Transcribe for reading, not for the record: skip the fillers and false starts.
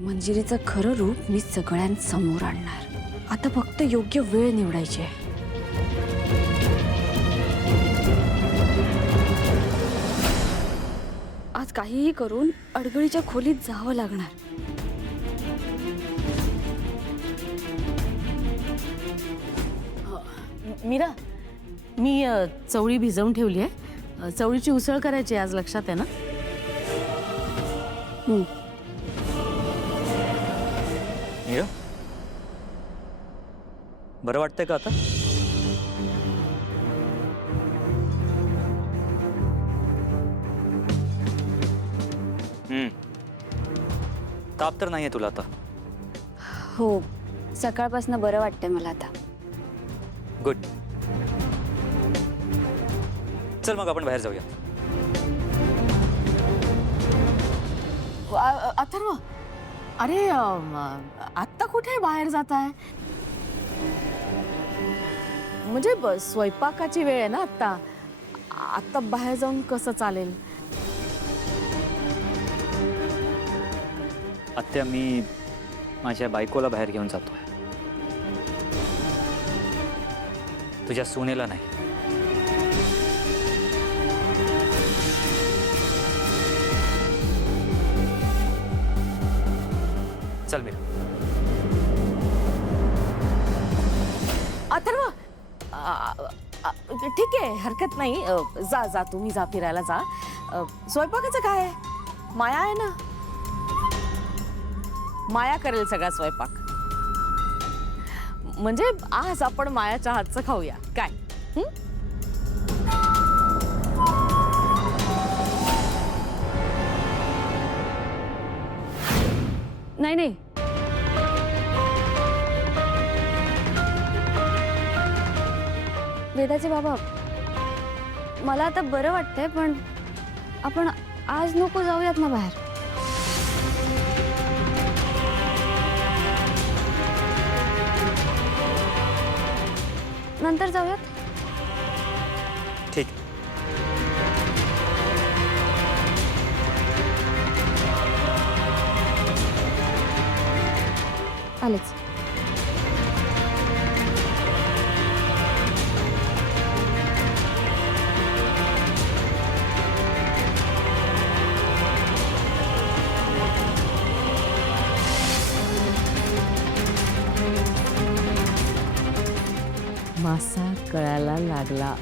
मंजिरीचं खरं रूप मी सगळ्यांसमोर आणणार। आता फक्त योग्य वेळ निवडायची आहे। आज काहीही करून अडगळीच्या खोलीत जावं लागणार। मीरा, मी चवळी भिजवून ठेवली आहे। चवळीची उसळ करायची आज, लक्षात आहे ना? मीरा, बरं वाटतंय का आता? ताप तर नाहीये तुला आता? हो, सकाळपासून बरं वाटतंय मला आता। गुड। चल मग आपण बाहेर जाऊया। अथर्व, अरे आत्ता कुठे बाहेर जाताय? म्हणजे स्वयंपाकाची वेळ आहे ना आत्ता। आत्ता बाहेर जाऊन कसं चालेल? आत्या, मी माझ्या बायकोला बाहेर घेऊन जातोय, तुझ्या सुनेला नाही। चल मीरा। अथर्व, ठीक आहे, हरकत नाही। जा जा, तुम्ही जा, फिरायला जा। स्वयंपाकाचं काय आहे? माया आहे ना, माया करेल सगळा स्वयंपाक। म्हणजे आज आपण मायाच्या हातचं खाऊया काय? नाही नाही, वेदाचे बाबा, मला आता बरं वाटतंय, पण आपण आज नको जाऊयात ना बाहेर। नंतर जाऊयात। ठीक। आलेच। मासा कळायला लागला